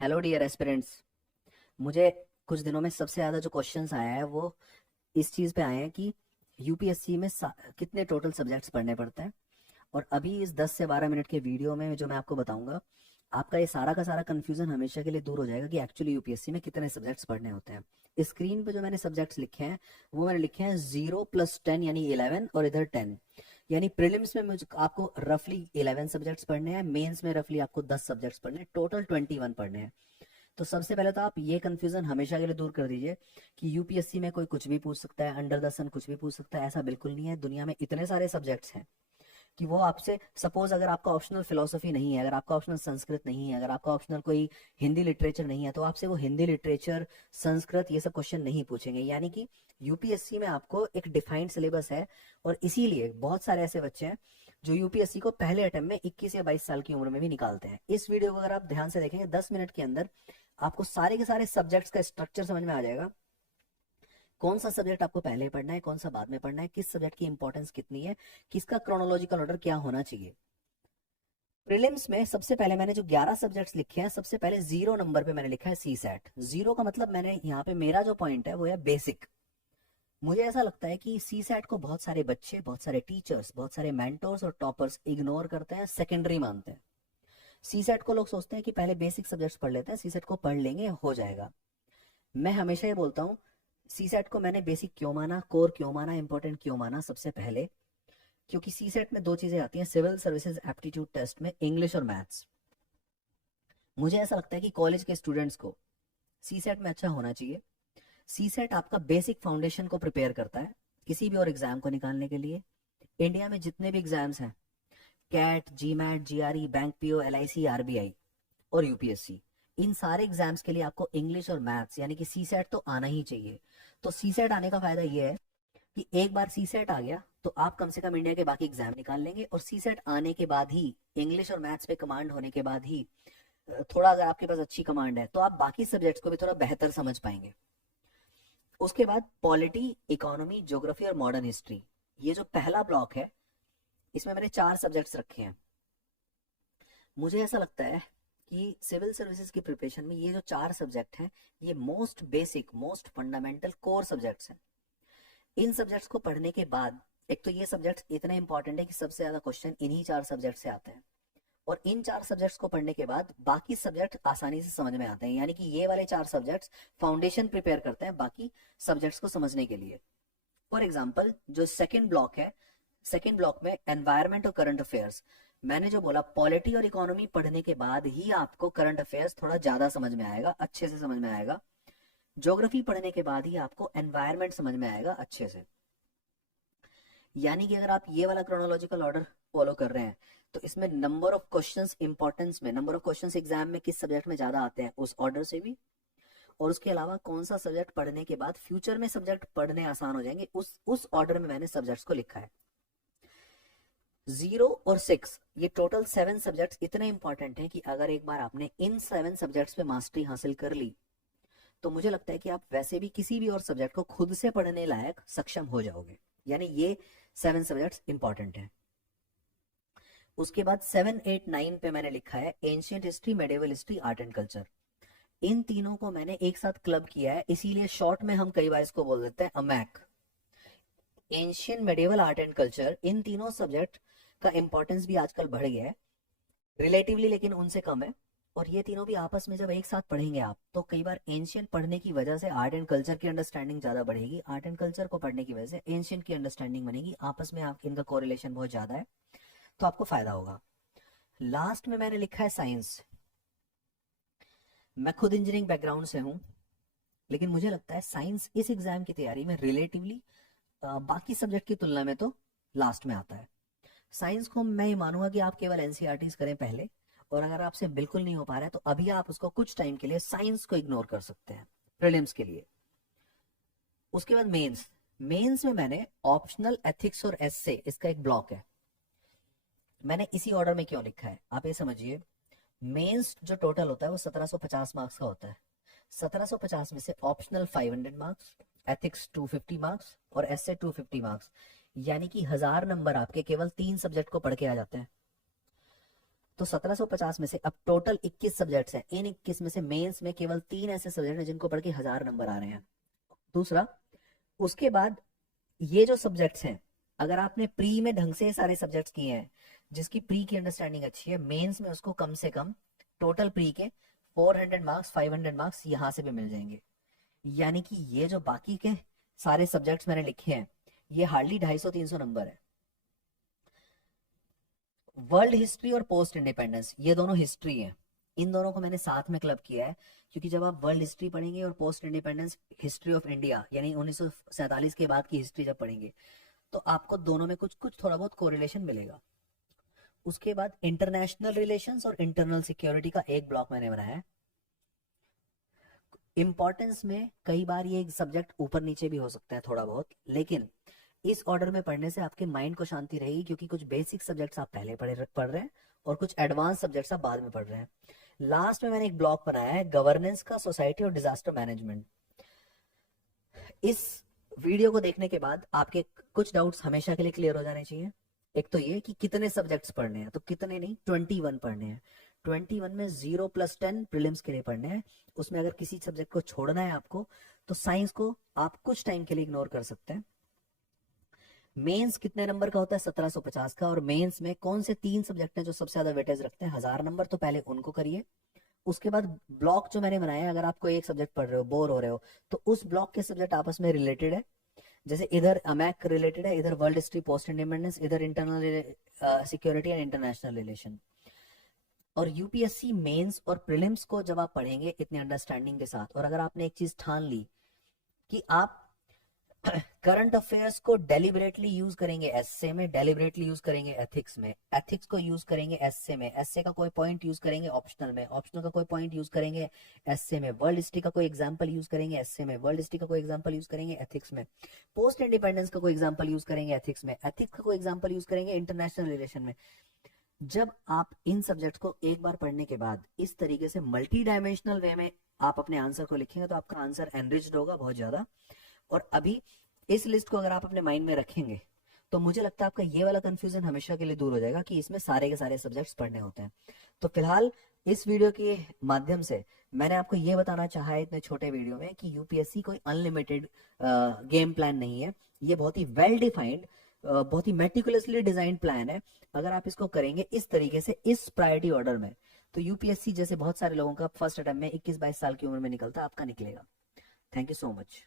Hello dear aspirants. मुझे कुछ दिनों में सबसे ज़्यादा जो क्वेश्चंस आया है वो इस चीज़ पे आए हैं कि यूपीएससी में कितने टोटल सब्जेक्ट्स पढ़ने पड़ते हैं। और अभी इस 10 से 12 मिनट के वीडियो में जो मैं आपको बताऊंगा, आपका ये सारा का सारा कन्फ्यूजन हमेशा के लिए दूर हो जाएगा कि एक्चुअली यूपीएससी में कितने सब्जेक्ट्स पढ़ने होते हैं। स्क्रीन पे जो मैंने सब्जेक्ट्स लिखे हैं वो मैंने लिखे हैं 0 + 10 यानी 11 और इधर 10। यानी प्रीलिम्स में मुझे आपको रफली 11 सब्जेक्ट्स पढ़ने हैं, मेंस में रफली आपको 10 सब्जेक्ट्स पढ़ने हैं, टोटल 21 पढ़ने हैं। तो सबसे पहले तो आप ये कंफ्यूजन हमेशा के लिए दूर कर दीजिए कि यूपीएससी में कोई कुछ भी पूछ सकता है, अंडर द सन कुछ भी पूछ सकता है। ऐसा बिल्कुल नहीं है। दुनिया में इतने सारे सब्जेक्ट्स हैं कि वो आपसे, सपोज अगर आपका ऑप्शनल फिलोसफी नहीं है, अगर आपका ऑप्शनल संस्कृत नहीं है, अगर आपका ऑप्शनल कोई हिंदी लिटरेचर नहीं है, तो आपसे वो हिंदी लिटरेचर, संस्कृत, ये सब क्वेश्चन नहीं पूछेंगे। यानी कि यूपीएससी में आपको एक डिफाइंड सिलेबस है। और इसीलिए बहुत सारे ऐसे बच्चे हैं जो यूपीएससी को पहले अटेम्प्ट में 21 या 22 साल की उम्र में भी निकालते हैं। इस वीडियो को अगर आप ध्यान से देखेंगे 10 मिनट के अंदर आपको सारे के सारे सब्जेक्ट्स का स्ट्रक्चर समझ में आ जाएगा। कौन सा सब्जेक्ट आपको पहले पढ़ना है, कौन सा बाद में पढ़ना है, किस सब्जेक्ट की इंपॉर्टेंस कितनी है, किसका क्रोनोलॉजिकल ऑर्डर क्या होना चाहिए। प्रीलिम्स में सबसे पहले मैंने जो 11 सब्जेक्ट्स लिखे हैं, सबसे पहले 0 नंबर पे मैंने लिखा है सी सैट। जीरो का मतलब, मैंने यहाँ पे मेरा जो पॉइंट है वो है बेसिक। मुझे ऐसा लगता है कि सी सैट को बहुत सारे बच्चे, बहुत सारे टीचर्स, बहुत सारे मेंटर्स और टॉपर्स इग्नोर करते हैं, सेकेंडरी मानते हैं। सी सैट को लोग सोचते हैं कि पहले बेसिक सब्जेक्ट्स पढ़ लेते हैं, सी सैट को पढ़ लेंगे हो जाएगा। मैं हमेशा ये बोलता हूँ, सी सेट को मैंने बेसिक क्यों माना, कोर क्यों माना, इंपॉर्टेंट क्यों माना, सबसे पहले क्योंकि सी सेट में दो चीजें आती हैं सिविल सर्विसेज एप्टीट्यूड टेस्ट में, इंग्लिश और मैथ्स। मुझे ऐसा लगता है कि कॉलेज के स्टूडेंट्स को सी सेट में अच्छा होना चाहिए। सी सेट आपका बेसिक फाउंडेशन को प्रिपेयर करता है किसी भी और एग्जाम को निकालने के लिए। इंडिया में जितने भी एग्जाम्स हैं, CAT, GMAT, GRE, bank PO, LIC, RBI और यूपीएससी, इन सारे एग्जाम्स के लिए आपको इंग्लिश और मैथ्स यानी कि सी सेट तो आना ही चाहिए। तो सी सेट आने का फायदा ये है कि एक बार सी सेट आ गया तो आप कम से कम इंडिया के बाकी एग्जाम निकाल लेंगे। और सी सेट आने के बाद ही, इंग्लिश और मैथ्स पे कमांड होने के बाद ही, थोड़ा अगर आपके पास अच्छी कमांड है तो आप बाकी सब्जेक्ट्स को भी थोड़ा बेहतर समझ पाएंगे। उसके बाद पॉलिटी, इकोनॉमी, ज्योग्राफी और मॉडर्न हिस्ट्री, ये जो पहला ब्लॉक है इसमें मैंने 4 सब्जेक्ट्स रखे हैं। मुझे ऐसा लगता है कि सिविल सर्विसेज की प्रिपरेशन में ये जो 4 सब्जेक्ट हैं, ये most basic, most fundamental core subjects हैं। इन सब्जेक्ट्स को पढ़ने के बाद, एक तो ये सब्जेक्ट्स इतने इंपॉर्टेंट है कि सबसे ज्यादा क्वेश्चन इन्हीं 4 सब्जेक्ट से आते हैं। और इन 4 सब्जेक्ट्स को पढ़ने के बाद बाकी सब्जेक्ट आसानी से समझ में आते हैं। यानी कि ये वाले 4 सब्जेक्ट्स फाउंडेशन प्रिपेयर करते हैं बाकी सब्जेक्ट्स को समझने के लिए। फॉर एग्जाम्पल, जो सेकेंड ब्लॉक है, सेकेंड ब्लॉक में एनवायरमेंट और करंट अफेयर्स, मैंने जो बोला पॉलिटी और इकोनॉमी पढ़ने के बाद ही आपको करंट अफेयर्स थोड़ा ज्यादा समझ में आएगा, अच्छे से समझ में आएगा। ज्योग्राफी पढ़ने के बाद ही आपको एनवायरमेंट समझ में आएगा अच्छे से। यानी कि अगर आप ये वाला क्रोनोलॉजिकल ऑर्डर फॉलो कर रहे हैं तो इसमें नंबर ऑफ क्वेश्चंस, इंपॉर्टेंस में नंबर ऑफ क्वेश्चंस एग्जाम में किस सब्जेक्ट में ज्यादा आते हैं उस ऑर्डर से भी, और उसके अलावा कौन सा सब्जेक्ट पढ़ने के बाद फ्यूचर में सब्जेक्ट पढ़ने आसान हो जाएंगे, उस ऑर्डर में मैंने सब्जेक्ट्स को लिखा है। 0 और 6, ये टोटल 7 सब्जेक्ट्स इतने इंपॉर्टेंट हैं कि अगर एक बार आपने इन 7 सब्जेक्ट्स पे मास्टरी हासिल कर ली तो मुझे लगता है कि आप वैसे भी किसी भी और सब्जेक्ट को खुद से पढ़ने लायक सक्षम हो जाओगे। यानी ये 7 सब्जेक्ट्स इंपॉर्टेंट हैं। उसके बाद 7, 8, 9 पे मैंने लिखा है ancient history, medieval history, art and culture. इन तीनों को मैंने एक साथ क्लब किया है, इसीलिए शॉर्ट में हम कई बार इसको बोल देते हैं AMAC. Ancient, medieval, art and culture, इन तीनों सब्जेक्ट का इंपॉर्टेंस भी आजकल बढ़ गया है रिलेटिवली, लेकिन उनसे कम है। और ये तीनों भी आपस में जब एक साथ पढ़ेंगे आप, तो कई बार एंशियंट पढ़ने की वजह से आर्ट एंड कल्चर की अंडरस्टैंडिंग ज्यादा बढ़ेगी, आर्ट एंड कल्चर को पढ़ने की वजह से एंशियंट की अंडरस्टैंडिंग बनेगी, आपस में आप इनका कोरिलेशन बहुत ज्यादा है, तो आपको फायदा होगा। लास्ट में मैंने लिखा है साइंस। मैं खुद इंजीनियरिंग बैकग्राउंड से हूँ, लेकिन मुझे लगता है साइंस इस एग्जाम की तैयारी में रिलेटिवली बाकी सब्जेक्ट की तुलना में तो लास्ट में आता है। साइंस को मैं ये मानूंगा कि आप केवल एनसीईआरटीज करें पहले, और अगर आपसे बिल्कुल नहीं हो पा रहा है तो अभी आप उसको कुछ टाइम के लिए साइंस को इग्नोर कर सकते हैं प्रीलिम्स के लिए। उसके बाद मेंस, मेंस में मैंने ऑप्शनल, एथिक्स और एस्से, इसका एक ब्लॉक है। मैंने इसी ऑर्डर में क्यों लिखा है आप ये समझिए। मेंस जो टोटल होता है वो 1750 मार्क्स का होता है। 1750 में से ऑप्शनल 500 मार्क्स, एथिक्स 250 मार्क्स और एस्से 250 मार्क्स, यानी कि 1000 नंबर आपके केवल 3 सब्जेक्ट को पढ़ के आ जाते हैं। तो 1750 में से अब टोटल 21 सब्जेक्ट्स हैं, इन 21 में से मेंस में केवल 3 ऐसे सब्जेक्ट हैं जिनको पढ़ के 1000 नंबर आ रहे हैं। दूसरा, उसके बाद ये जो सब्जेक्ट्स हैं, अगर आपने प्री में ढंग से सारे सब्जेक्ट्स किए हैं, जिसकी प्री की अंडरस्टैंडिंग अच्छी है, मेंस में उसको कम से कम टोटल प्री के 400 मार्क्स 500 मार्क्स यहां से भी मिल जाएंगे। यानी कि ये जो बाकी के सारे सब्जेक्ट्स मैंने लिखे हैं, ये हार्डली 250-300 नंबर है। वर्ल्ड हिस्ट्री और पोस्ट इंडिपेंडेंस, ये दोनों हिस्ट्री हैं, इन दोनों को मैंने साथ में क्लब किया है, क्योंकि जब आप वर्ल्ड हिस्ट्री पढ़ेंगे और post independence history of India यानी 1947 के बाद की हिस्ट्री जब पढ़ेंगे, तो आपको दोनों में कुछ कुछ थोड़ा बहुत कोरिलेशन मिलेगा। उसके बाद इंटरनेशनल रिलेशंस और इंटरनल सिक्योरिटी का एक ब्लॉक मैंने बनाया है। इंपॉर्टेंस में कई बार ये सब्जेक्ट ऊपर नीचे भी हो सकता है थोड़ा बहुत, लेकिन इस ऑर्डर में पढ़ने से आपके माइंड को शांति रहेगी, क्योंकि कुछ बेसिक सब्जेक्ट्स आप पहले पढ़ रहे हैं और कुछ एडवांस सब्जेक्ट्स आप बाद में पढ़ रहे हैं। लास्ट में मैंने एक ब्लॉक बनाया है गवर्नेंस का, सोसाइटी और डिजास्टर मैनेजमेंट। इस वीडियो को देखने के बाद आपके कुछ डाउट्स हमेशा के लिए क्लियर हो जाने चाहिए। एक तो ये कि कितने सब्जेक्ट्स पढ़ने हैं, तो कितने नहीं, 21 पढ़ने हैं। 21 में 0+10 प्रीलिम्स के लिए पढ़ने हैं। उसमें अगर किसी सब्जेक्ट को छोड़ना है आपको, तो साइंस को आप कुछ टाइम के लिए इग्नोर कर सकते हैं। मेंस कितने नंबर का होता है, 1750 का, और मेंस में कौन से 3 सब्जेक्ट हैं जो सबसे ज्यादा वेटेज रखते हैं 1000 नंबर, तो पहले उनको करिए। उसके बाद ब्लॉक जो मैंने बनाया है, अगर आप कोई एक सब्जेक्ट पढ़ रहे हो, बोर हो रहे हो, तो उस ब्लॉक के सब्जेक्ट आपस में रिलेटेड है। जैसे इधर अमैक रिलेटेड है, इधर वर्ल्ड हिस्ट्री पोस्ट इंडिपेंडेंस, इधर internal security and international relation. और यूपीएससी मेंस और प्रीलिम्स को जब आप पढ़ेंगे इतने अंडरस्टैंडिंग के साथ, और अगर आपने एक चीज ठान ली कि आप करंट अफेयर्स को डेलिबरेटली यूज करेंगे एसए में, डेलिबरेटली यूज करेंगे एथिक्स में, एथिक्स को यूज करेंगे एसए में, एसए का कोई पॉइंट यूज करेंगे ऑप्शनल में, ऑप्शनल का कोई पॉइंट यूज करेंगे एसए में, वर्ल्ड हिस्ट्री का कोई एग्जांपल यूज करेंगे एसए में, वर्ल्ड हिस्ट्री का कोई एग्जांपल यूज करेंगे एथिक्स में, पोस्ट इंडिपेंडेंस का कोई एग्जांपल यूज करेंगे एथिक्स में, एथिक्स का कोई एग्जांपल यूज करेंगे इंटरनेशनल रिलेशन में। जब आप इन सब्जेक्ट को एक बार पढ़ने के बाद इस तरीके से मल्टी डायमेंशनल वे में आप अपने आंसर को लिखेंगे, तो आपका आंसर एनरिच्ड होगा बहुत ज्यादा। और अभी इस लिस्ट को अगर आप अपने माइंड में रखेंगे, तो मुझे लगता है आपका ये वाला कंफ्यूजन हमेशा के लिए दूर हो जाएगा कि इसमें सारे के सारे सब्जेक्ट्स पढ़ने होते हैं। तो फिलहाल इस वीडियो के माध्यम से मैंने आपको ये बताना चाहा है इतने छोटे वीडियो में कि यूपीएससी कोई अनलिमिटेड गेम प्लान नहीं है। ये बहुत ही वेल डिफाइंड, बहुत ही मेटिकुलसली डिजाइन प्लान है। अगर आप इसको करेंगे इस तरीके से, इस प्रायोरिटी ऑर्डर में, तो यूपीएससी जैसे बहुत सारे लोगों का फर्स्ट अटेम्प्ट में 21-22 साल की उम्र में निकलता है, आपका निकलेगा। Thank you so much.